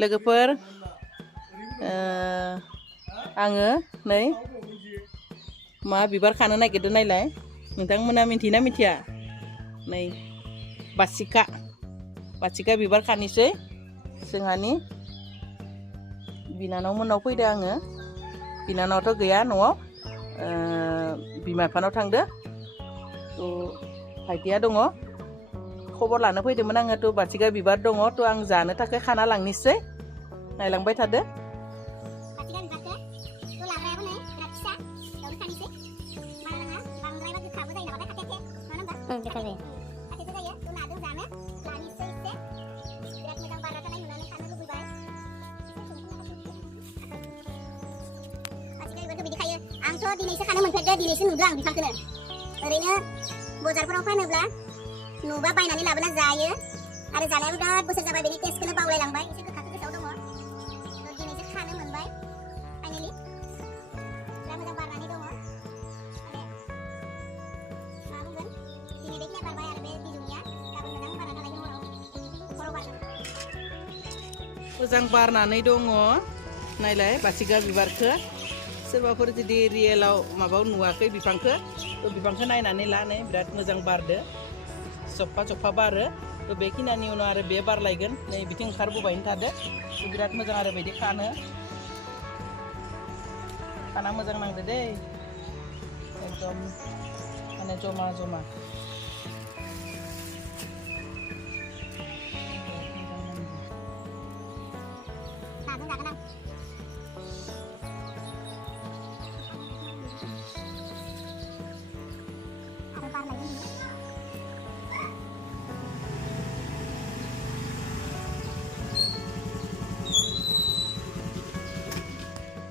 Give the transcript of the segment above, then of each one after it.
लोगोफोर आङो नै मा बिबार खानो नागिरदों नायलाय नोंथांमोना मिन्थियोना मिथिया नै बासिखा बिबार खानोसै जोंहानि बिनानाव मोननाव फैदो आङो बिनानावथ' गैया न'आव बिमा बिफानाव थांदो थ' भाइटिया दङ खबर लानो फैदोंमोन आङो थ' बासिखा बिबार दङ थ' आं जानो थाखाय खाना लांनोसै नायलांबाय थादो आंथ' दिनैसो खानो मोनफेरदो दिनैसो नुदों आं बिफांखौनो ओरैनो बाजारफोराव फानोब्ला नुबा बायनानै लाबोना जायो आरो जानायाबो बिराद बोसोर जाबाय बेनि टेस्टखौनो बावलायलांबाय एसे गोखाखौ गोसोआव दङ दिनैसो खानो मोनबाय फाइनालि बिराद मोजां बारनानै दङ माने मा बुंगोन दिनै बेखिनिया बारबाय आरो बे बिजौनिया गाबोन मोजां बारना थानायनि हराव बारगोन मोजां बारनानै दङ नायलाय बासिखा बिबारखौ सोरबाफोर जुदि रियेलाव माबायाव नुवाखै बिफांखौ थ' बिफांखौ नायनानै ला नै बिराद मोजां बारदो जफा बारो थ' बेखिनिनि उनाव आरो बे बारलायगोन नै बिथिं ओंखारबोबायनो थादो थ' बिराद मोजां आरो बिदि खाना मोजां नांदो दै एकदम माने जमा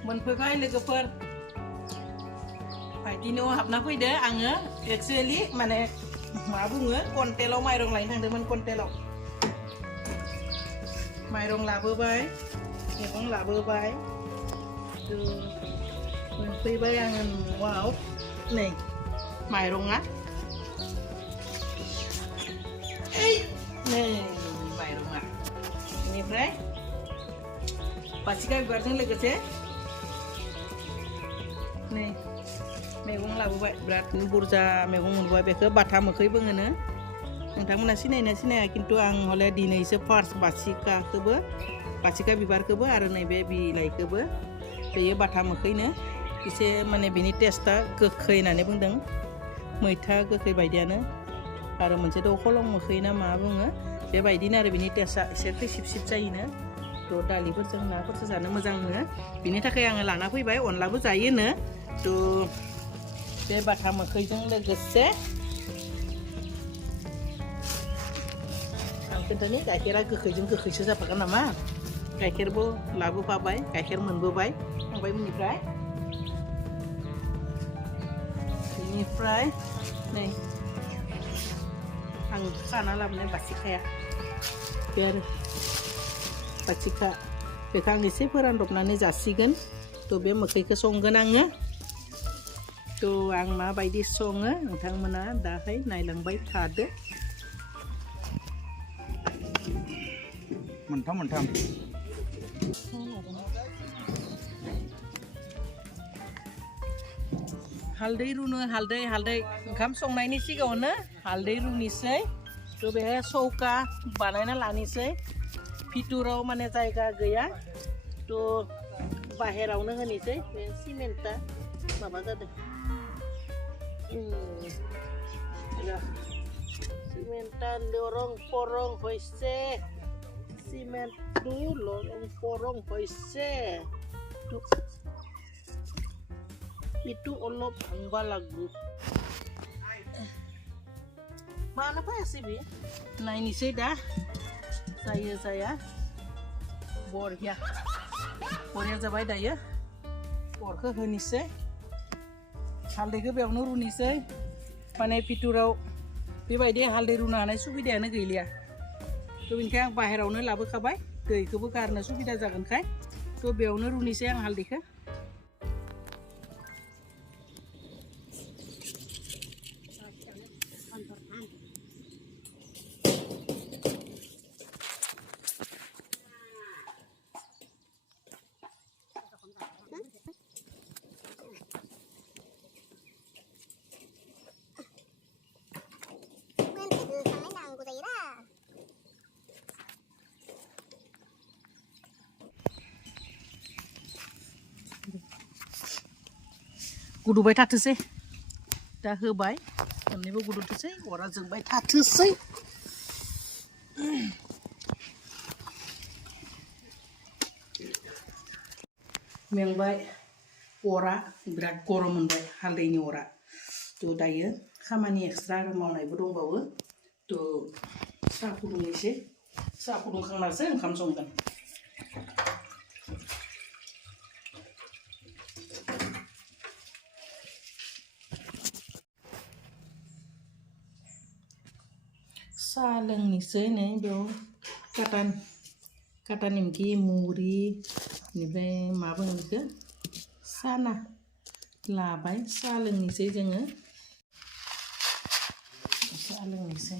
मोनफैबाय लोगोफोर भाइटि न'आव हाबना फैदो आङो एक्सुवेलि माने मा बुङो कन्टेलाव माइरं लायनो थांदोंमोन कन्टेलाव माइरं लाबोबाय मैगं लाबोबाय मोनफैबाय आङो न'आव नै माइरङा नै माइरङा बेनिफ्राय बासिखा बिबारजों लोगोसे नै मैगं लाबोबाय बिराद बुरजा मैगं मोनबाय बेखौ बाथा मोखै बुङो नोंथांमोना सिनायना सिनाया खिन्थु आं हले दिनैसो फार्स्ट बासिखा बिबारखौबो आरो नैबे बिलाइखौबो बेयो बाथा मोखैनो एसे माने बिनि टेस्टआ गोखै होननानै बुंदों मैथा गोखै बायदियानो आरो मोनसे दं खलं मोखै ना मा बुङो बेबायदिनो आरो बिनि टेस्टआ एसे खैसिब जायोनो थ' दालिफोरजों नाफोरजों जानो मोजां मोनो बिनि थाखाय आङो लाना फैबाय अनलाबो जायोनो थ' बे बाथा मोखैजों लोगोसे आं खोन्थानि गाइखेरा गोखैजों गोखैसो जाफागोन नामा गाइखेरबो लाबोफाबाय गाइखेर मोनबोबाय फंबायमोननिफ्राय बेनिफ्राय नै आं खाना लाबोनाय बासिखाया बे आरो बासिखा बेखौ आं एसे फोरानदबनानै जासिगोन थ' बे मोखैखौ संगोन आङो थ' आं माबायदि सङो नोंथांमोना दाहाय नायलांबाय थादो मोनथाम हालदै रुनो हालदै ओंखाम संनायनि सिगाङावनो हालदै रुनिसै थ' बेहाय सौका बानायना लानोसै भितुराव माने जायगा गैया थ' बाहेरावनो होनोसै बे सिमेन्टआ माबा जादों सिमेन्टआ लरं परं হৈছে सिमेन्टটো लरं परं হৈছে itu অলপ ভাঙবা লাগবো mana fayasih bi nainisi dah saya bornya जाबाय दायो अरखौ होनोसै हालदैखौ बेयावनो रुनोसै माने भितुराव बेबायदि हालदै रुनो हानाय सुबिदायानो गैलिया थ' बेनिखाय आं बाहेरावनो लाबोखाबाय दैखौबो गारनो सुबिदा जागोनखाय थ' बेयावनो रुनोसै आं हालदैखौ गुदुबाय थाथोसै दा होबाय मोननैबो गुदुथोसै अरा जोंबाय थाथोसै मेंबाय अरा बिराद गरम मोनबाय हालदैनि अरा थ' दायो खामानि एक्सट्रा मावनायबो दंबावो थ' साहा फुदुंनोसै साहा फुदुंखांनासो ओंखाम संगोन साहा लोंनोसै नै बेयाव काटा निमखि मुरि बेनिफ्राय मा बुङो बेखौ साना लाबाय साहा लोंनोसै जोङो साहा लोंनोसै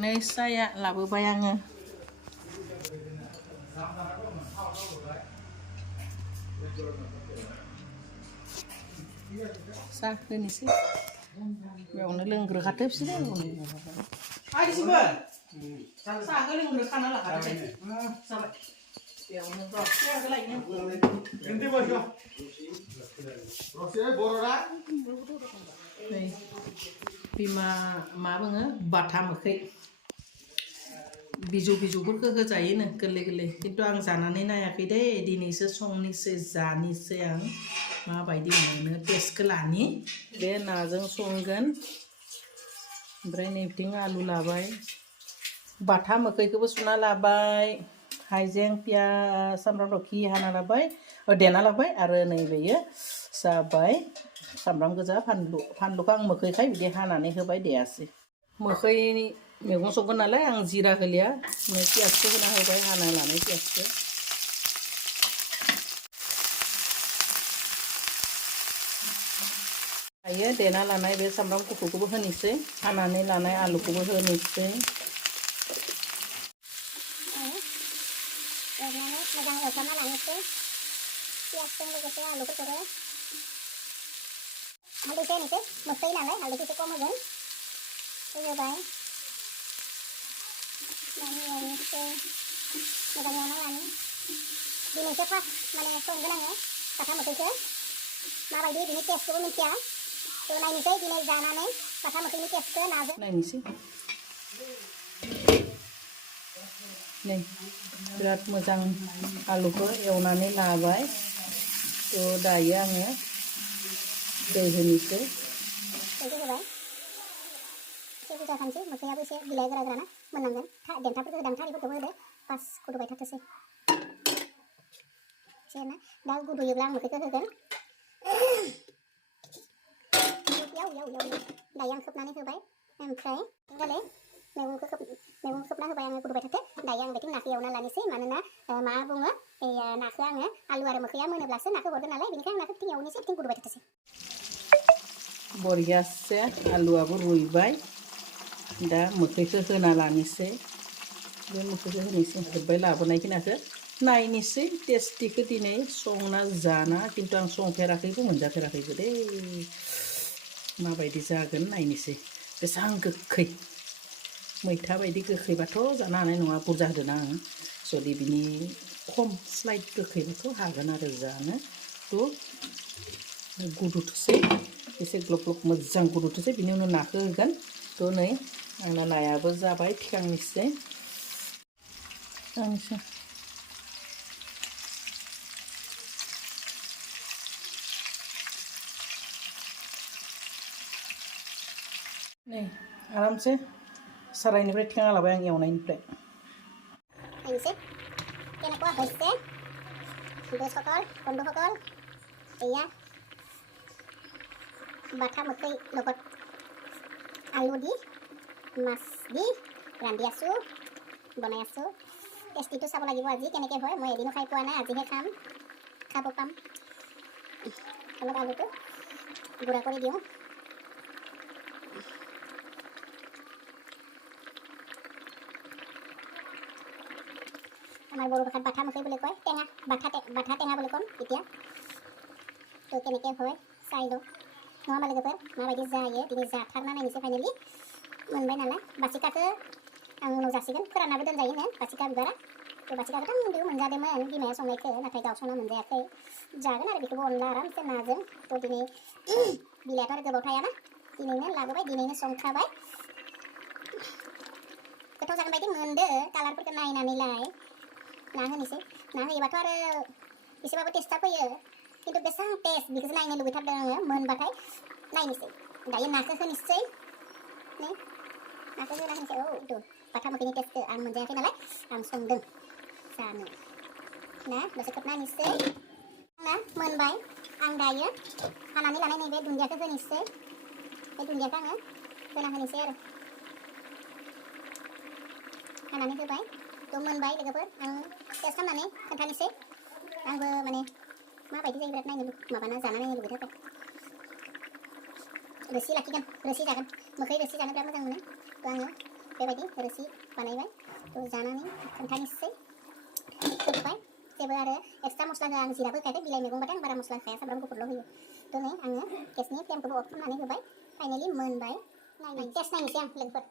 नै साहाया लाबोबाय आङो साहा होनोसै बेयावनो लोंग्रोखाथो बिसोरो आइसिबो साहाखौ लोंग्रोखाना लाखादो जाबाय बेयावनो साहाखौ लायनो नै बिमा मा बुङो बाथा मोखै बिजौफोरखौ होजायोनो गोरलै खिन्थु आं जानानै नायाखै दे दिनैसो संनोसै जानोसै आं माबायदि मोनो टेस्टखौ लानि बे नाजों संगोन ओमफ्राय नैथिं आलु लाबाय बाथा मोखैखौबो सुना लाबाय हाइजें पियाज सामब्राम गुफुर हाना लाबाय देना लाबाय आरो नैबेयो जाबाय सामब्राम गोजा फानलुखौ आं मोखैखाय बिदि हानानै होबाय देयासै मोखैनि मैगं संगोन नालाय आं जिरा होलिया पियाजखौ होना होबाय हाना लानाय पियाजखौ दायो देना लानाय बे सामब्राम गुफुरखौबो होनोसै हानानै लानाय आलुखौबो होनोसै मोजां एवफ्रामना लानोसै पियाजजों लोगोसे आलुफोरखौबो हालदैखौ होनोसै मोखै नालाय हालदैखौ एसे खम होगोन होबाय एवनोसै मोजां एवना लानो दिनैसो फार्स्ट माने संगोन आङो बाथा मोखैखौ माबायदि बिनि टेस्टखौबो मिथिया थ' नायनोसै दिनै जानानै बाथा मोखैनि टेस्टखौ नाजों नायनोसै नै बिराद मोजां आलुखौ एवनानै लाबाय थ' दायो आङो दै होनोसै दैखौ होबाय एसे बुरजा खानोसै मोखैयाबो एसे बिलाइ गोरा गोराना मोननांगोन देन्थाफोरखौ होदां थारिफोरखौबो होदो बास गोदौबाय थाथोंसै एसे ना दा गोदौयोब्ला आं मोखैखौ होगोन दायो आं खोबनानै होबाय ओमफ्राय जाले मैगंखौ खोबना होबाय आङो गोदौबाय थाथों दायो आं बेथिं नाखौ एवना लानोसै मानोना मा बुङो नाखौ आङो आलु आरो मोखैया मोनोब्लासो नाखौ हरगोन नालाय बेनिखायनो आं नाखौ बिथिं एवनोसै बिथिं गोदौबाय थाथोंसै बरियासे आलुआबो रुइबाय दा मोखैखौ होना लानोसै बे मोखैखौ होनोसै होबाय लाबोनाय खिनाखौ नायनोसै टेस्टिखौ दिनै संना जाना खिन्थु आं संफेराखैबो मोनजाफेराखैबो दे माबायदि जागोन नायनोसै बेसेबां गोखै मैथा बायदि गोखैबाथ' जानो हानाय नङा बुरजा होदोंना आं जुदि बिनि खम स्लाइट गोखैबाथ' हागोन आरो जानो थ' गुदुथोसै एसे ग्लब ग्लब मोजां गुदुथोसै बिनि उनाव नाखौ होगोन थ' नै आंना नायाबो जाबाय थिखांनोसै नै आरामसे सारायनिफ्राय थिखांना लाबाय आं एवनायनिफ्राय नायनोसै केनेकुवा হৈছে দোষসকল বন্ধুসকল এয়া বাটা মোকৈ লগত আলু দি মাছ দি ৰান্ধি আছোঁ বনাই আছোঁ টেষ্টিটো চাব লাগিব আজি কেনেকৈ হয় মই এদিনো খাই পোৱা নাই আজিহে খাব পাম অলপ আলুটো গুড়া কৰি দিওঁ আমাৰ বড়ো ভাষাত বাঠা মুখী বুলি কয় টেঙা বাঠা টেঙা বুলি ক'ম এতিয়া তো কেনেকৈ হয় চাই লওঁ नङा लोगोफोर माबायदि जायो दिनै जाथारना नायनोसै फाइनालि मोनबाय नालाय बासिखाखौ आं उनाव जासिगोन फोराननाबो दोनजायोनो बासिखा बिबारा बे बासिखा गोथां उन्दै मोनजादोंमोन बिमाया संनायखौ नाथाय गावसंना मोनजायाखै जागोन आरो बेखौबो अनला आरामसे नाजों थ' दिनै बिलाइआथ' आरो गोबाव थायाना दिनैनो लाबोबाय दिनैनो संखाबाय गोथाव जागोन बायदि मोनदो कालारफोरखौ नायनानैलाय ना होनोसै ना होयोबाथ' आरो एसेबाबो टेस्टआ फैयो खिन्थु बेसेबां टेस्ट बेखौसो नायनो लुबैथारदों आङो मोनबाथाय नायनोसै दायो नाखौ होनोसै नै नाखौ होना होनोसै औ दु बाथा मोखैनि टेस्टखौ आं मोनजायाखै नालाय आं संदों जानो ना दसे खोबना होनोसै ना मोनबाय आं दायो हानानै लानाय नैबे दुन्दियाखौ होनोसै बे दुन्दियाखौ आङो होना होनोसै आरो हानानै होबाय थ' मोनबाय लोगोफोर आं टेस्ट खालामनानै खोन्थानोसै आंबो माने माबायदि जायो बिराद नायनो माबाना जाना नायनो लुबैथारबाय रोसि लाखिगोन रोसि जागोन मोखै रोसि जानो बिराद मोजां मोनो थ' आङो बेबायदि रोसि बानायबाय थ' जानानै खोन्थानोसै होबाय जेबो आरो एक्सट्रा मस्ला होआ आं जिराबो होखायाखै बिलाइ मैगंबाथाय आं बारा मस्ला होखाया सामब्राम गुफुरल' होयो थ' नै आङो गेसनि फ्लेमखौबो अफ खालामनानै होबाय फाइनालि मोनबाय नायनाय टेस्ट नायनोसै आं लोगोफोर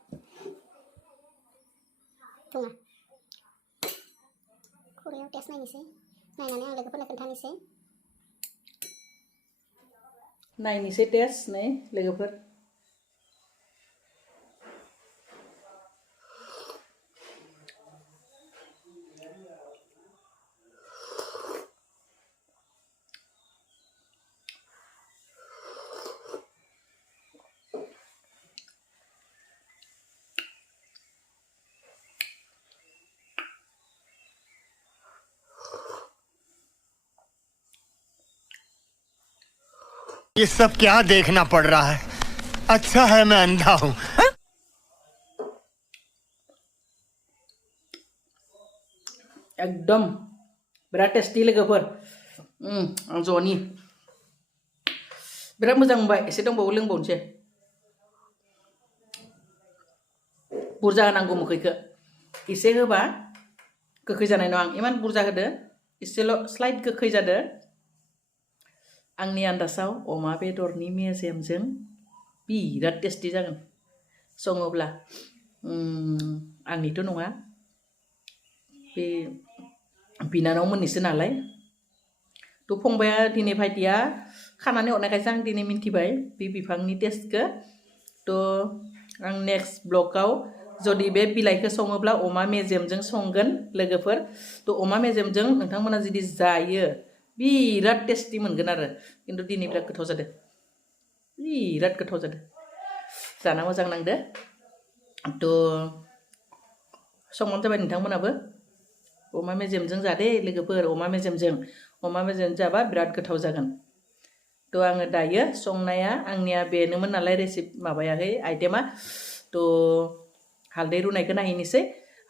थुङा खुरैयाव टेस्ट नायनोसै नायनानै आं लोगोफोरनो खोन्थानोसै नायनोसै टेस्ट नै लोगोफोर ये सब क्या देखना पड़ रहा है अच्छा है मैं अंधा हूं एकदम बिराद टेस्टि लोगोफोर आं ज'नि बिराद मोजां मोनबाय एसे दंबावो लोंबावनोसै बुरजा होनांगौ मोखैखौ एसे होबा गोखै जानाय नङा आं इमान बुरजा होदो एसेल' स्लाइट गोखै जादो आंनि आन्दाजाव अमा बेदरनि मेजेमजों बिराद टेस्टि जागोन सङोब्ला आंनिथ' नङा बे बिनानाव मोननिसो नालाय थ' फंबाया दिनै भाइटिया खानानै हरनायखायसो आं दिनै मिन्थिबाय बे बिफांनि टेस्टखौ थ' आं नेक्स्ट ब्लगाव जुदि बे बिलाइखौ सङोब्ला अमा मेजेमजों संगोन लोगोफोर थ' अमा मेजेमजों नोंथांमोना जुदि जायो बिराद टेस्टि मोनगोन आरो खिन्थु दिनै बिराद गोथाव जादों बिराद गोथाव जादों जाना मोजां नांदो थ' संबानो जाबाय नोंथांमोनाबो अमा मेजेमजों जादे लोगोफोर अमा मेजेमजों जाबा बिराद गोथाव जागोन थ' आङो दायो संनाया आंनिया बेनोमोन नालाय रेसिपि माबायाहै आइटेमा थ' हालदै रुनायखौ नायनोसै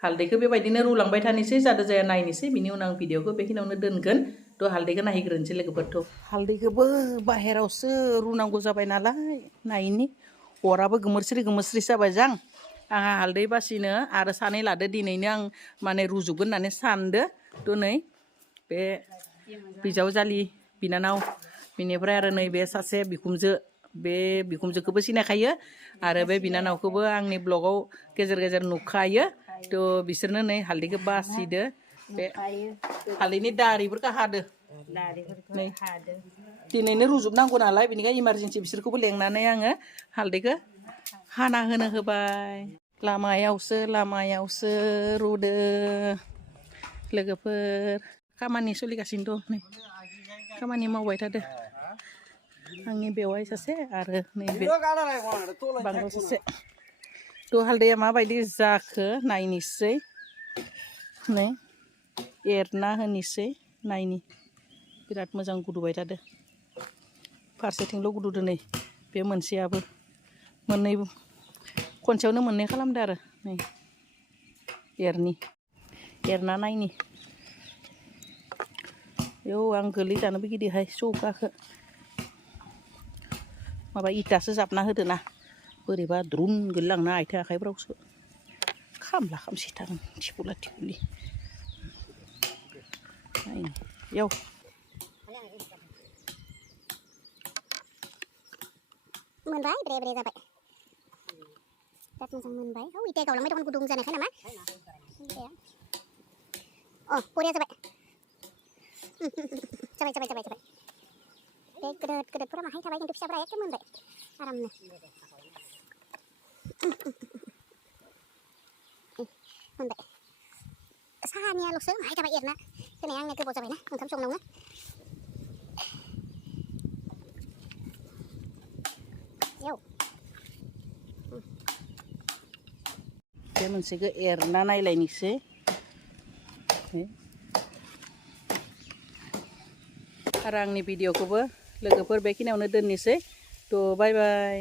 हालदैखौ बेबायदिनो रुलांबाय थानोसै जादो जाया नायनोसै बिनि उनाव आं भिडिअखौ बेखिनियावनो दोनगोन थ' हालदैखौ नायहैग्रोनोसै लोगोफोरथ' हालदैखौबो बाहेरावसो रुनांगौ जाबाय नालाय नायनि अराबो गोमोरस्रि जाबाय जां आंहा हालदै बासिनो आरो सानै लादो दिनैनो आं माने रुजुबगोन होननानै सानदो थ' नै बे बिजावजालि बिनानाव बिनिफ्राय आरो नैबे सासे बिखुमजो बे बिखुमजोखौबो सिनायखायो आरो बे बिनानावखौबो आंनि ब्लगाव गेजेर गेजेर नुखायो थ' बिसोरनो नै हालदैखौ बासिदो बे हालदैनि दारिफोरखौ हादो नै दिनैनो रुजुबनांगौ नालाय बेनिखायनो इमारजेन्सि बिसोरखौबो लेंनानै आङो हालदैखौ हाना होनो होबाय लामायावसो रुदो लोगोफोर खामानि सोलिगासिनो दं नै खामानि मावबाय थादो आंनि बेवाइ सासे आरो नैबे बांगाल सासे थ' हालदैया माबायदि जाखो नायनोसै नै एरना होनोसै नायनि बिराद मोजां गुदुबाय थादो फारसेथिंल' गुदुदो नै बे मोनसेयाबो मोननै खनसेयावनो मोननै खालामदो आरो नै एरना नायनि बेयाव आं गोलैजानोबो गिदिहाय चौकाखौ माबा इटासो जाबना होदोना बोरैबा द्रुन गोलैलांना आथिं आखाइफ्रावसो खामला खामसिथार थिफुला थिफुलि नायनि बेयाव मोनबाय ब्रे ब्रे जाबाय बिराद मोजां मोनबाय इटाया गावलांबाय दं गुदुं जानायखाय नामा इटाया बरिया जाबाय जाबाय बे गोदोरफोरा माहाय थाबाय खिन्थु फिसाफोरा एखे मोनबाय आरामनो मोनबाय साहानियाल'सो माहाय थाबाय एरना होनाया आंनिया गोबाव जाबायना ओंखाम संनायावनो बे मोनसेखौ एरना नायलायनोसै आरो आंनि भिडिअखौबो लोगोफोर बेखिनियावनो दोननोसै थ' बाय बाय